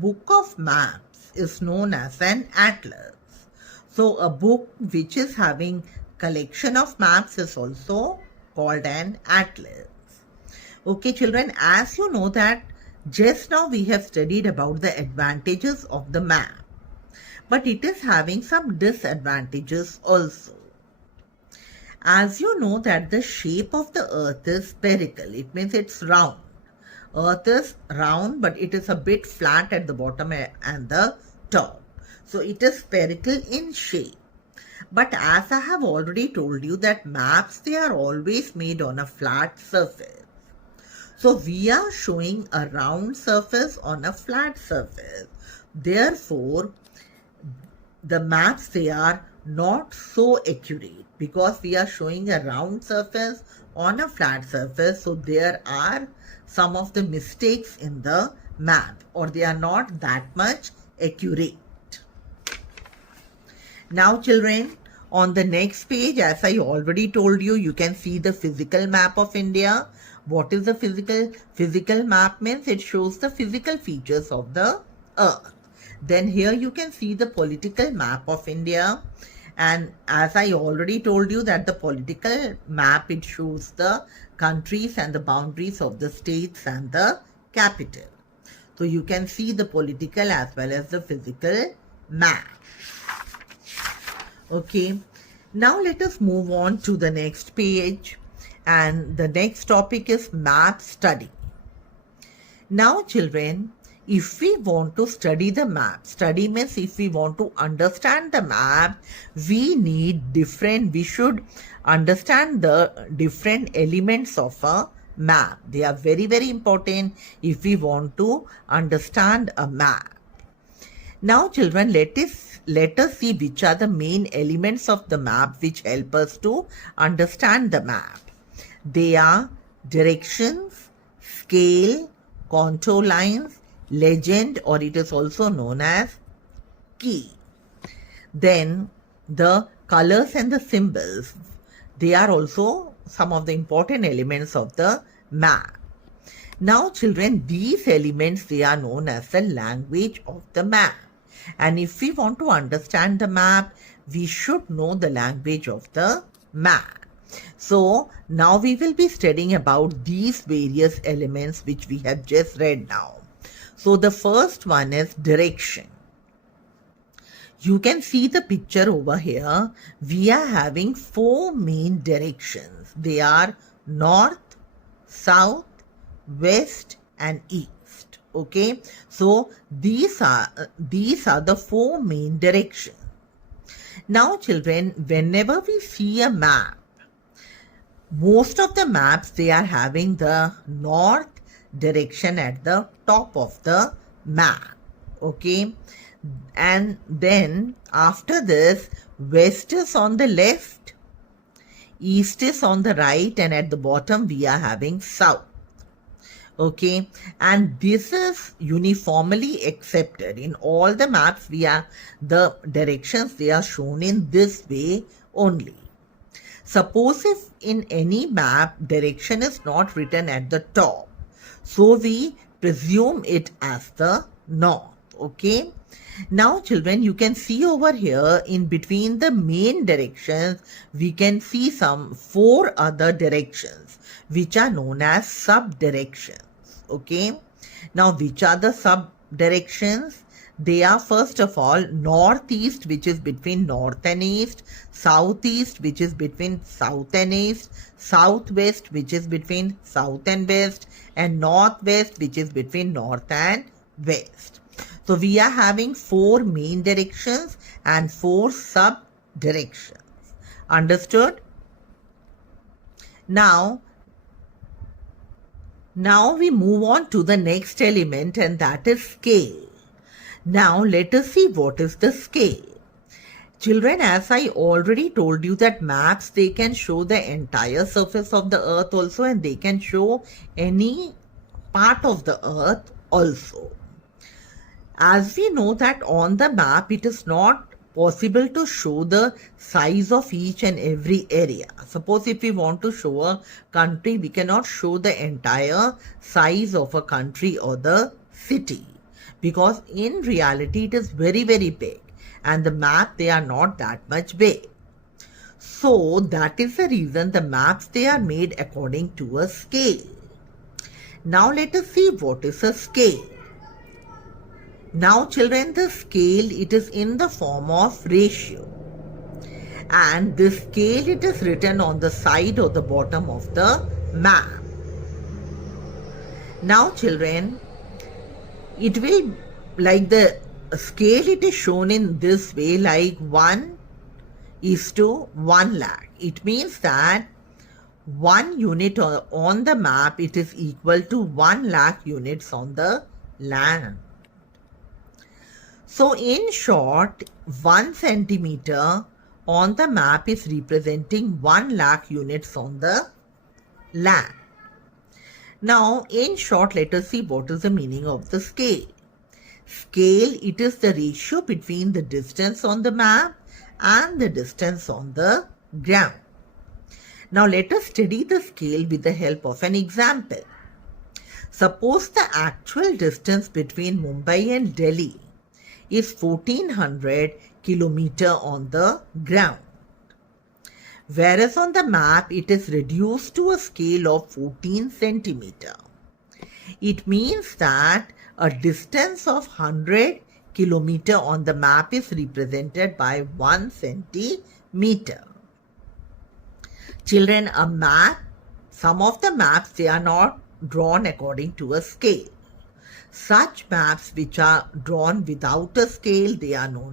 book of maps is known as an atlas. So a book which is having collection of maps is also called an atlas. Okay, children, as you know that just now we have studied about the advantages of the map, but it is having some disadvantages also. As you know that the shape of the earth is spherical, it means it's round. Earth is round, but it is a bit flat at the bottom and the top. So it is spherical in shape. But as I have already told you that maps, they are always made on a flat surface. So we are showing a round surface on a flat surface. Therefore, the maps, they are not so accurate because we are showing a round surface on a flat surface. So there are some of the mistakes in the map, or they are not that much accurate. Now children, on the next page, as I already told you, you can see the physical map of India. What is the physical map? Means it shows the physical features of the earth. Then here you can see the political map of India. And as I already told you that the political map, it shows the countries and the boundaries of the states and the capital. So you can see the political as well as the physical map. Okay, now let us move on to the next page, and the next topic is map study. Now children, if we want to study the map, study means if we want to understand the map, we should understand the different elements of a map. They are very, very important if we want to understand a map. Now children, let us see which are the main elements of the map which help us to understand the map. They are directions, scale, contour lines, legend, or it is also known as key. Then the colors and the symbols, they are also some of the important elements of the map. Now children, these elements, they are known as the language of the map. And if we want to understand the map, we should know the language of the map. So now we will be studying about these various elements which we have just read now. So the first one is direction. You can see the picture over here. We are having 4 main directions. They are north, south, west and east. Okay, so these are the 4 main directions. Now children, whenever we see a map, most of the maps, they are having the north direction at the top of the map. Okay, and then after this, west is on the left, east is on the right, and at the bottom we are having south. Okay, and this is uniformly accepted in all the maps. The directions, they are shown in this way only. Suppose if in any map direction is not written at the top, so we presume it as the north. Okay, now children, you can see over here in between the main directions, we can see some 4 other directions which are known as sub-directions. Okay, now which are the sub-directions? They are first of all northeast, which is between north and east, southeast, which is between south and east, southwest, which is between south and west, and northwest, which is between north and west. So we are having 4 main directions and 4 sub-directions. Understood? Now we move on to the next element, and that is scale. Now let us see what is the scale. Children, as I already told you that maps, they can show the entire surface of the earth also, and they can show any part of the earth also. As we know that on the map, it is not possible to show the size of each and every area. Suppose if we want to show a country, we cannot show the entire size of a country or the city, because in reality it is very, very big, and the map, they are not that much big. So that is the reason the maps, they are made according to a scale. Now let us see what is a scale. Now children, the scale, it is in the form of ratio, and this scale, it is written on the side or the bottom of the map. Now children, it will, like the scale, it is shown in this way, like 1:1 lakh. It means that 1 unit on the map, it is equal to 1 lakh units on the land. So in short, 1 centimeter on the map is representing 1 lakh units on the land. Now in short, let us see what is the meaning of the scale. Scale, it is the ratio between the distance on the map and the distance on the ground. Now let us study the scale with the help of an example. Suppose the actual distance between Mumbai and Delhi is 1400 kilometer on the ground, whereas on the map it is reduced to a scale of 14 centimeter. It means that a distance of 100 kilometer on the map is represented by 1 centimeter. Children, a map, some of the maps, they are not drawn according to a scale. Such maps which are drawn without a scale, they are known